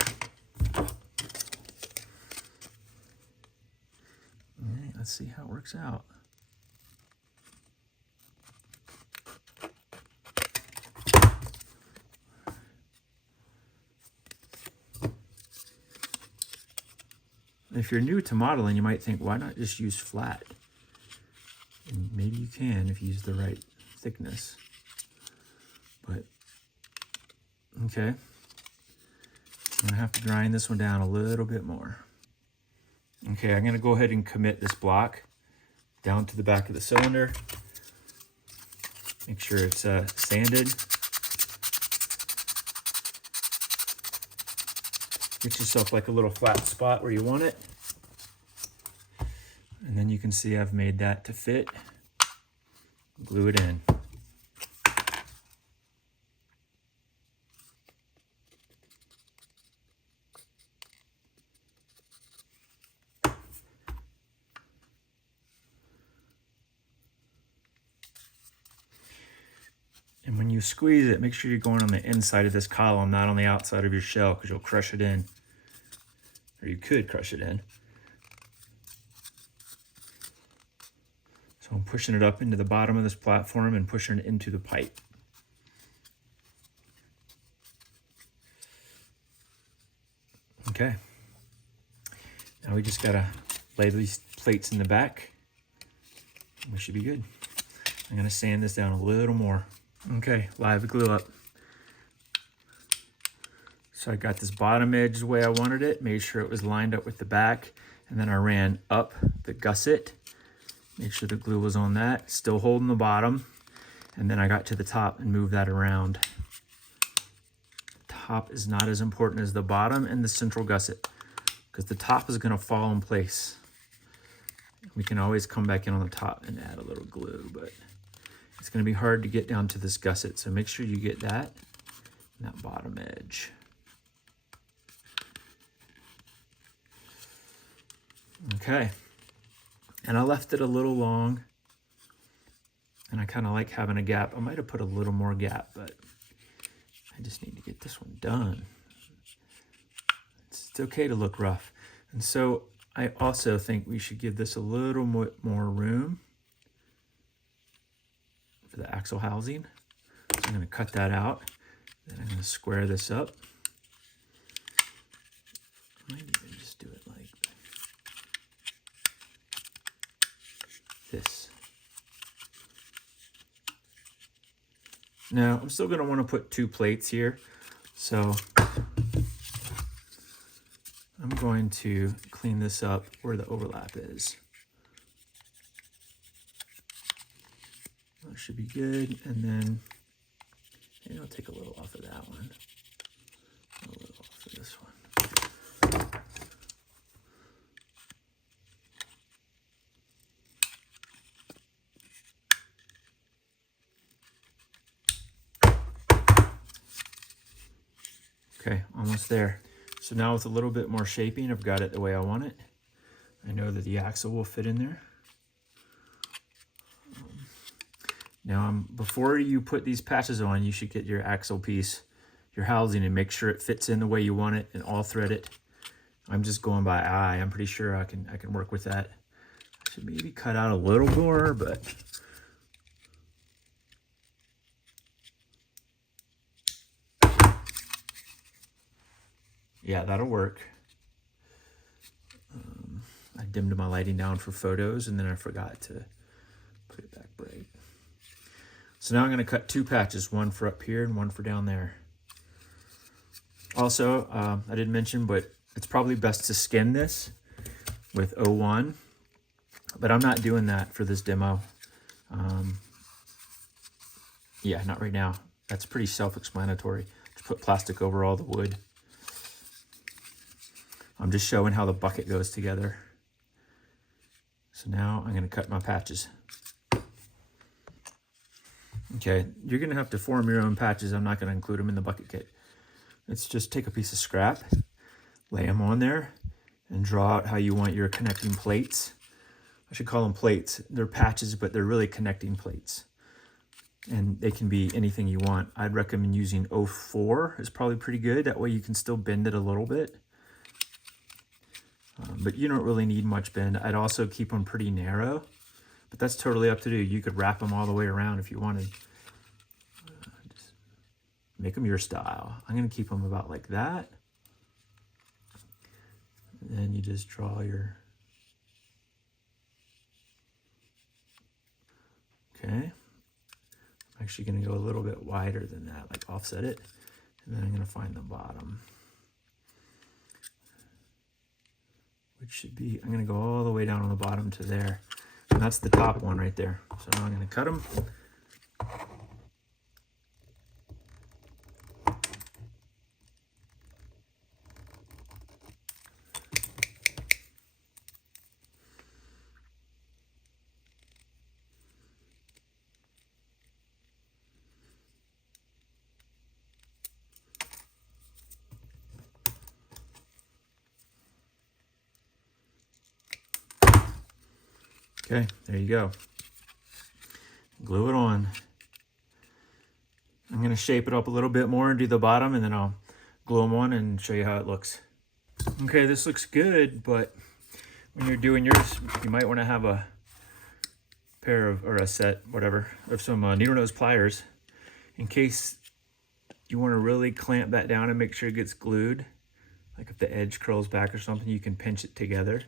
right, let's see how it works out. If you're new to modeling, you might think, why not just use flat? And maybe you can if you use the right thickness. But, okay. I'm gonna have to grind this one down a little bit more. Okay, I'm gonna go ahead and commit this block down to the back of the cylinder. Make sure it's sanded. Get yourself like a little flat spot where you want it. And then you can see I've made that to fit. Glue it in. And when you squeeze it, make sure you're going on the inside of this column, not on the outside of your shell, because you'll crush it in. Or you could crush it in. So I'm pushing it up into the bottom of this platform and pushing it into the pipe. Okay. Now we just gotta lay these plates in the back. We should be good. I'm gonna sand this down a little more. Okay, live glue up. So I got this bottom edge the way I wanted it, made sure it was lined up with the back, and then I ran up the gusset, made sure the glue was on that, still holding the bottom, and then I got to the top and moved that around. Top is not as important as the bottom and the central gusset, because the top is gonna fall in place. We can always come back in on the top and add a little glue, but it's gonna be hard to get down to this gusset, so make sure you get that and that bottom edge. Okay, and I left it a little long, and I kind of like having a gap. I might have put a little more gap, but I just need to get this one done. It's okay to look rough. And so I also think we should give this a little more room for the axle housing. So I'm going to cut that out, then I'm going to square this up. I might even just do it like this. Now, I'm still going to want to put 2 plates here, so I'm going to clean this up where the overlap is. That should be good, and then maybe I'll take a little off of that one, a little off of this one. Okay, almost there. So now with a little bit more shaping, I've got it the way I want it. I know that the axle will fit in there. Now, before you put these patches on, you should get your axle piece, your housing, and make sure it fits in the way you want it and all thread it. I'm just going by eye. I'm pretty sure I can work with that. I should maybe cut out a little more, but yeah, that'll work. I dimmed my lighting down for photos, and then I forgot to put it back bright. So now I'm going to cut 2 patches, one for up here and one for down there. Also, I didn't mention, but it's probably best to skin this with 01, but I'm not doing that for this demo. Yeah, not right now. That's pretty self-explanatory. Just put plastic over all the wood. I'm just showing how the bucket goes together. So now I'm going to cut my patches. Okay, you're going to have to form your own patches. I'm not going to include them in the bucket kit. Let's just take a piece of scrap, lay them on there, and draw out how you want your connecting plates. I should call them plates. They're patches, but they're really connecting plates. And they can be anything you want. I'd recommend using 04. It's probably pretty good. That way you can still bend it a little bit. But you don't really need much bend. I'd also keep them pretty narrow, but that's totally up to you. You could wrap them all the way around if you wanted. Just make them your style. I'm going to keep them about like that. And then you just draw your... Okay. I'm actually going to go a little bit wider than that, like offset it. And then I'm going to find the bottom, which should be, I'm going to go all the way down on the bottom to there. And that's the top one right there. So I'm going to cut them. Okay, there you go. Glue it on. I'm going to shape it up a little bit more and do the bottom, and then I'll glue them on and show you how it looks. Okay, this looks good, but when you're doing yours, you might want to have a pair of, or a set, whatever, of some needle nose pliers in case you want to really clamp that down and make sure it gets glued. Like if the edge curls back or something, you can pinch it together.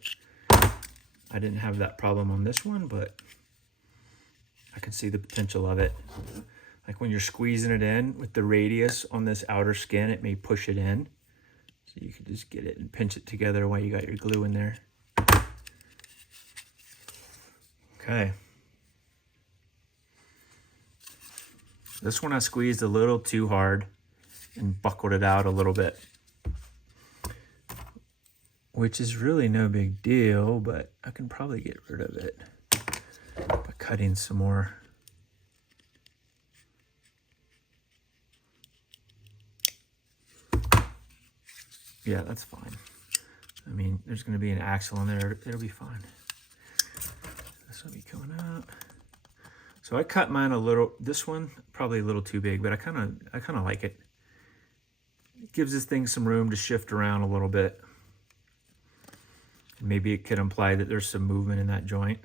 I didn't have that problem on this one, but I can see the potential of it. Like when you're squeezing it in with the radius on this outer skin, it may push it in. So you can just get it and pinch it together while you got your glue in there. Okay. This one I squeezed a little too hard and buckled it out a little bit, which is really no big deal, but I can probably get rid of it by cutting some more. Yeah, that's fine. I mean, there's going to be an axle in there. It'll be fine. This will be coming out. So I cut mine a little. This one probably a little too big, but I kind of like it. It gives this thing some room to shift around a little bit. Maybe it could imply that there's some movement in that joint.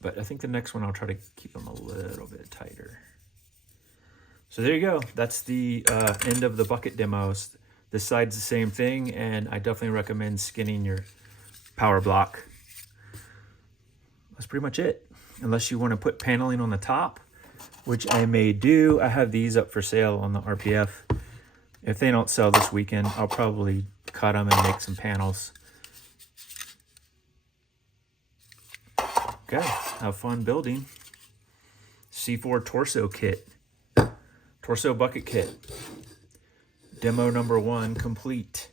But I think the next one I'll try to keep them a little bit tighter. So there you go. That's the end of the bucket demos. This side's the same thing, and I definitely recommend skinning your power block. That's pretty much it. Unless you want to put paneling on the top, which I may do. I have these up for sale on the RPF. If they don't sell this weekend, I'll probably cut them and make some panels. Okay, have fun building. C4 torso kit. Torso bucket kit. Demo number 1 complete.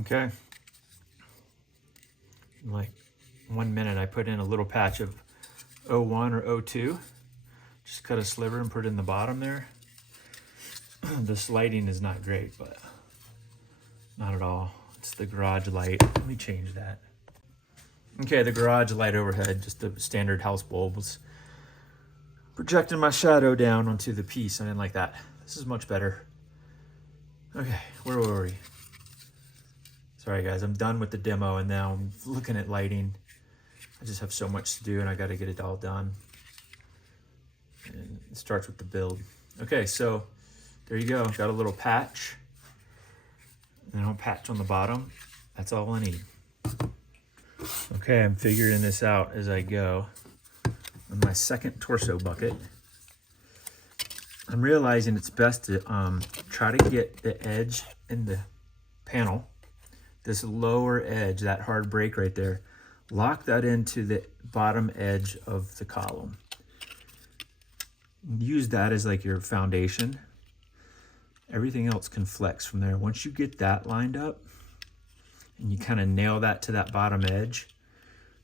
Okay. In like 1 minute, I put in a little patch of 01 or 02. Just cut a sliver and put it in the bottom there. This lighting is not great, but not at all. It's the garage light. Let me change that. Okay, the garage light overhead, just the standard house bulb, was projecting my shadow down onto the piece. I didn't like that. This is much better. Okay, where were we? Sorry guys, I'm done with the demo and now I'm looking at lighting. I just have so much to do and I got to get it all done. And it starts with the build. Okay, so there you go. Got a little patch. And I'll patch on the bottom. That's all I need. Okay, I'm figuring this out as I go. On my second torso bucket, I'm realizing it's best to try to get the edge in the panel, this lower edge, that hard break right there, lock that into the bottom edge of the column. Use that as like your foundation. Everything else can flex from there. Once you get that lined up and you kind of nail that to that bottom edge,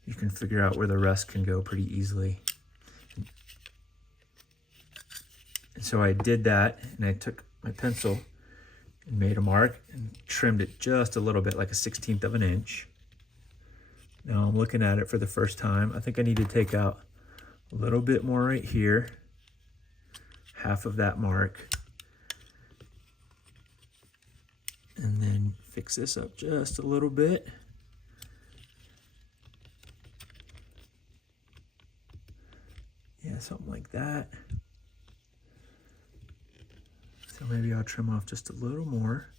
you can figure out where the rest can go pretty easily. And so I did that, and I took my pencil and made a mark and trimmed it just a little bit, like a 1/16 of an inch. Now I'm looking at it for the first time. I think I need to take out a little bit more right here, half of that mark, and then fix this up just a little bit. Yeah, something like that. So maybe I'll trim off just a little more,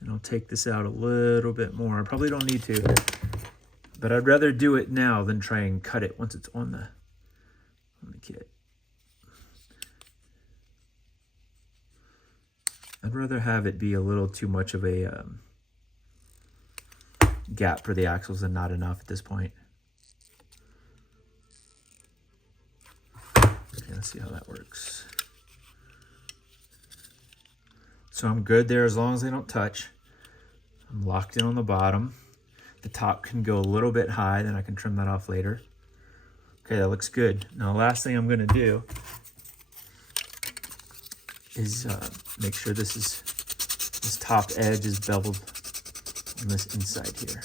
and I'll take this out a little bit more. I probably don't need to, but I'd rather do it now than try and cut it once it's on the kit. I'd rather have it be a little too much of a gap for the axles than not enough at this point. Okay, let's see how that works. So I'm good there as long as they don't touch. I'm locked in on the bottom. The top can go a little bit high, then I can trim that off later. Okay, that looks good. Now the last thing I'm gonna do is make sure this top edge is beveled on this inside here.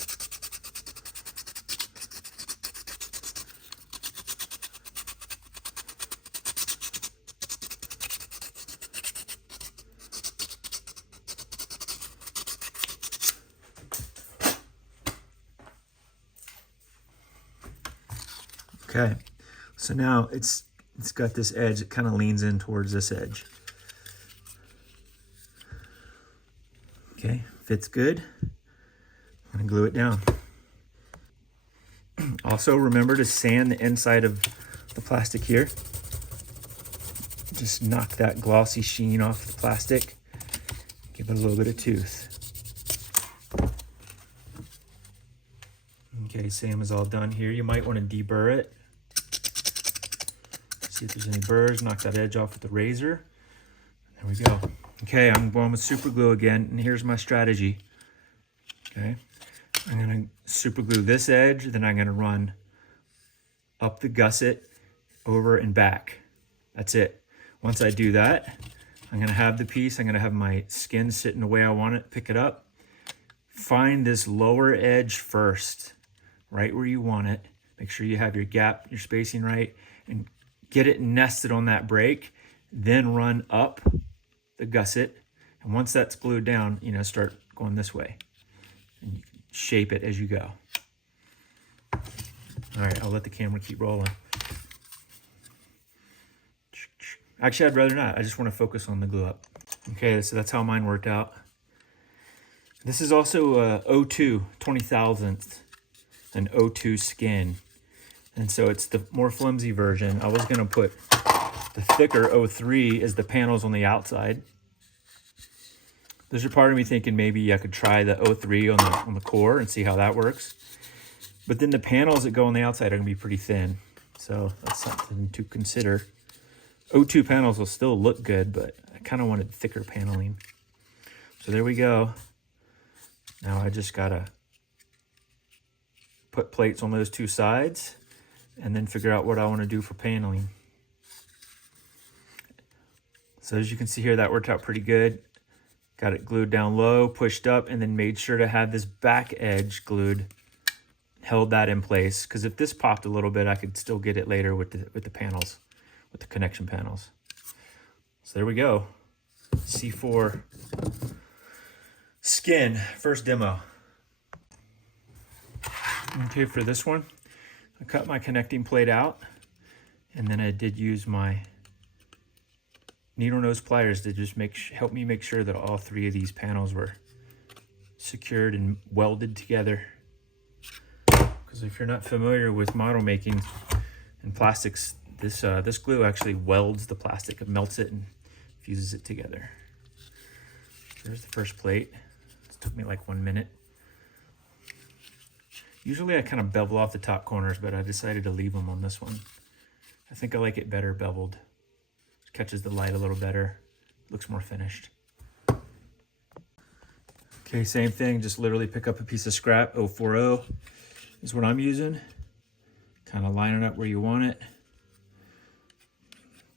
Okay, so now it's got this edge, it kind of leans in towards this edge. Okay, fits good. I'm gonna glue it down. Also remember to sand the inside of the plastic here. Just knock that glossy sheen off the plastic. Give it a little bit of tooth. Okay, same is all done here. You might want to deburr it. See if there's any burrs, knock that edge off with the razor. There we go. Okay, I'm going with super glue again, and here's my strategy. Okay, I'm gonna super glue this edge, then I'm gonna run up the gusset, over and back. That's it. Once I do that, I'm gonna have the piece, I'm gonna have my skin sitting the way I want it, pick it up. Find this lower edge first, right where you want it. Make sure you have your gap, your spacing right, and get it nested on that break, then run up the gusset. And once that's glued down, you know, start going this way. And you can shape it as you go. All right, I'll let the camera keep rolling. Actually, I'd rather not. I just want to focus on the glue up. Okay, so that's how mine worked out. This is also 02, 20,000th, an 02 skin. And so it's the more flimsy version. I was gonna put the thicker 03 as the panels on the outside. There's a part of me thinking maybe I could try the 03 on the core and see how that works. But then the panels that go on the outside are gonna be pretty thin. So that's something to consider. 02 panels will still look good, but I kind of wanted thicker paneling. So there we go. Now I just gotta put plates on those two sides and then figure out what I want to do for paneling. So as you can see here, that worked out pretty good. Got it glued down low, pushed up, and then made sure to have this back edge glued. Held that in place, because if this popped a little bit, I could still get it later with the panels, with the connection panels. So there we go. C4 skin, first demo. Okay, for this one, I cut my connecting plate out, and then I did use my needle nose pliers to just help me make sure that all three of these panels were secured and welded together. Because if you're not familiar with model making and plastics, this glue actually welds the plastic. It melts it and fuses it together. There's the first plate. It took me like 1 minute. Usually I kind of bevel off the top corners, but I decided to leave them on this one. I think I like it better beveled. Catches the light a little better, looks more finished. Okay, same thing, just literally pick up a piece of scrap. 040 is what I'm using. Kind of line it up where you want it.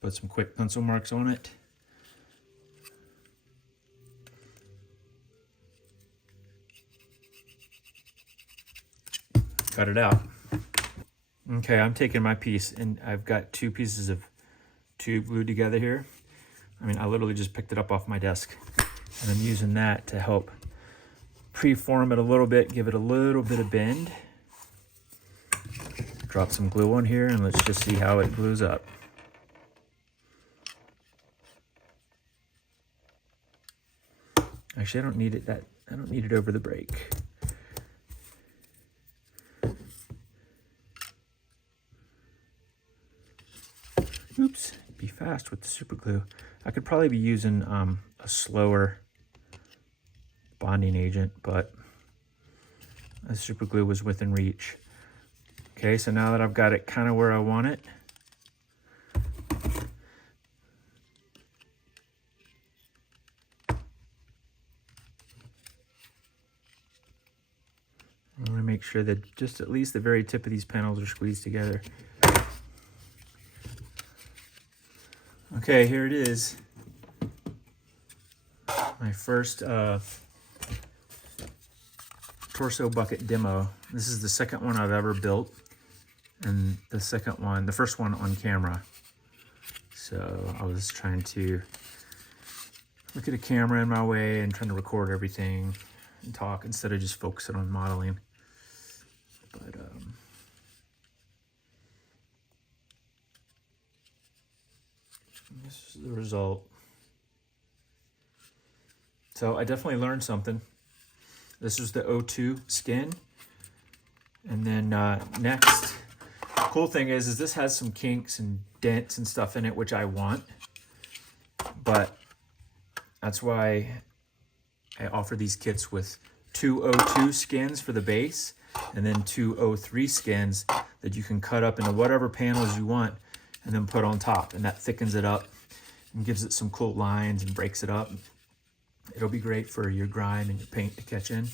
Put some quick pencil marks on it. Cut it out. Okay, I'm taking my piece, and I've got 2 pieces of tube glued together here. I mean, I literally just picked it up off my desk, and I'm using that to help pre-form it a little bit, give it a little bit of bend. Drop some glue on here, and let's just see how it glues up. Actually, I don't need it over the break. Oops, be fast with the super glue. I could probably be using a slower bonding agent, but the super glue was within reach. Okay, so now that I've got it kind of where I want it, I'm gonna make sure that just at least the very tip of these panels are squeezed together. Okay, here it is. My first torso bucket demo. This is the second one I've ever built, and the first one on camera. So I was trying to look at a camera in my way and trying to record everything and talk instead of just focusing on modeling. But this is the result. So I definitely learned something. This is the O2 skin. And then next, cool thing is this has some kinks and dents and stuff in it, which I want. But that's why I offer these kits with 2 O2 skins for the base, and then 2 O3 skins that you can cut up into whatever panels you want and then put on top, and that thickens it up and gives it some cool lines and breaks it up. It'll be great for your grime and your paint to catch in.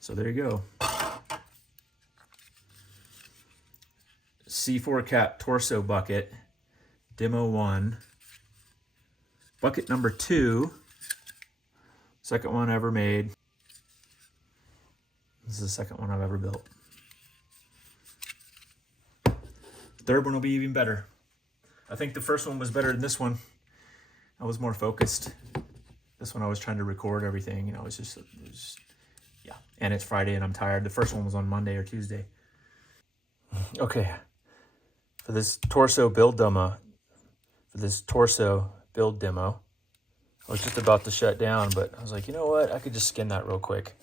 So there you go. C4 cap torso bucket, demo 1. Bucket number 2, second one I ever made. This is the second one I've ever built. Third one will be even better. I think the first one was better than this one. I was more focused. This one I was trying to record everything, you know, it was yeah. And it's Friday and I'm tired. The first one was on Monday or Tuesday. Okay, for this torso build demo, I was just about to shut down, but I was like, you know what? I could just skin that real quick.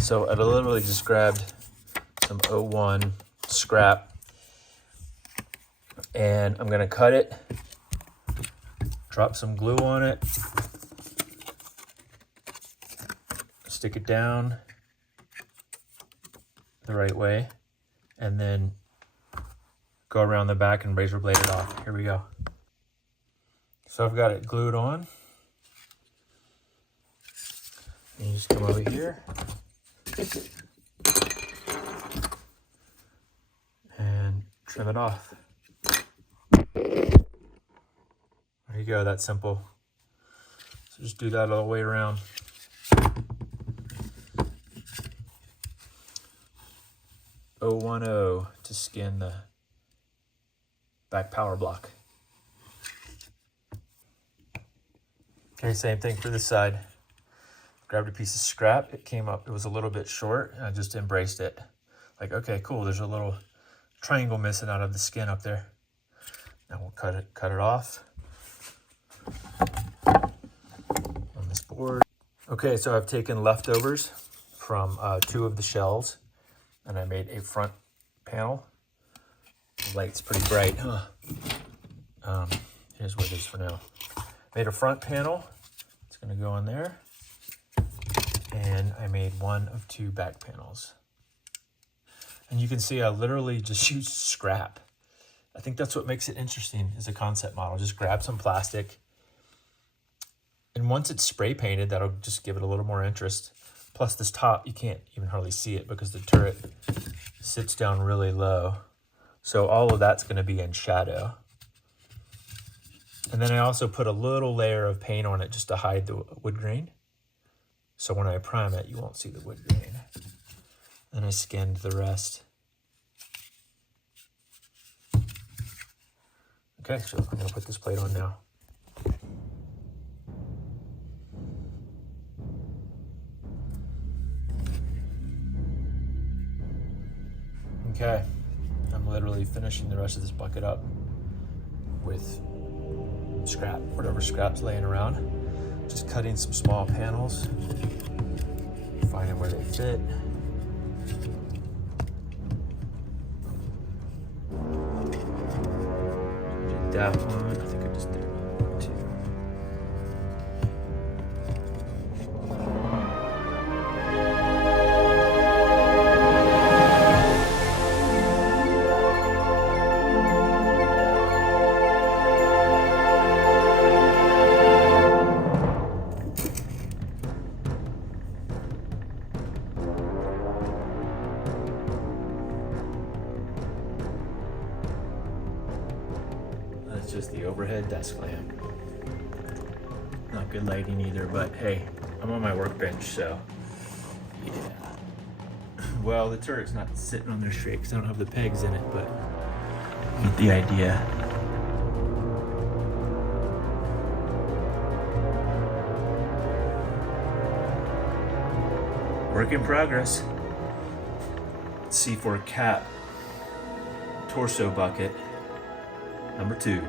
So I literally just grabbed some 01 scrap, and I'm gonna cut it, drop some glue on it, stick it down the right way, and then go around the back and razor blade it off. Here we go. So I've got it glued on. And you just come over here. trim it off. There you go, that's simple. So just do that all the way around. .010 to skin the back power block. Okay, same thing for this side. Grabbed a piece of scrap, it came up, it was a little bit short, and I just embraced it. Like, okay, cool, there's a little triangle missing out of the skin up there. Now we'll cut it off on this board. Okay, so I've taken leftovers from 2 of the shells, and I made a front panel. The light's pretty bright, huh? Here's what it is for now. Made a front panel, it's gonna go on there. And I made 1 of 2 back panels. And you can see I literally just used scrap. I think that's what makes it interesting as a concept model. Just grab some plastic. And once it's spray painted, that'll just give it a little more interest. Plus this top, you can't even hardly see it because the turret sits down really low. So all of that's gonna be in shadow. And then I also put a little layer of paint on it just to hide the wood grain. So when I prime it, you won't see the wood grain. And I skinned the rest. Okay, so I'm gonna put this plate on now. Okay, I'm literally finishing the rest of this bucket up with scrap, whatever scrap's laying around. Just cutting some small panels, finding where they fit. Did that one, I think I just did 2. That's just the overhead desk lamp. Not good lighting either, but hey, I'm on my workbench, so yeah. Well, the turret's not sitting on there straight because I don't have the pegs in it, but you get the idea. Work in progress. C4 cap torso bucket number 2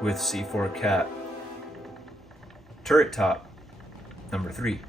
with C4 cap turret top number 3.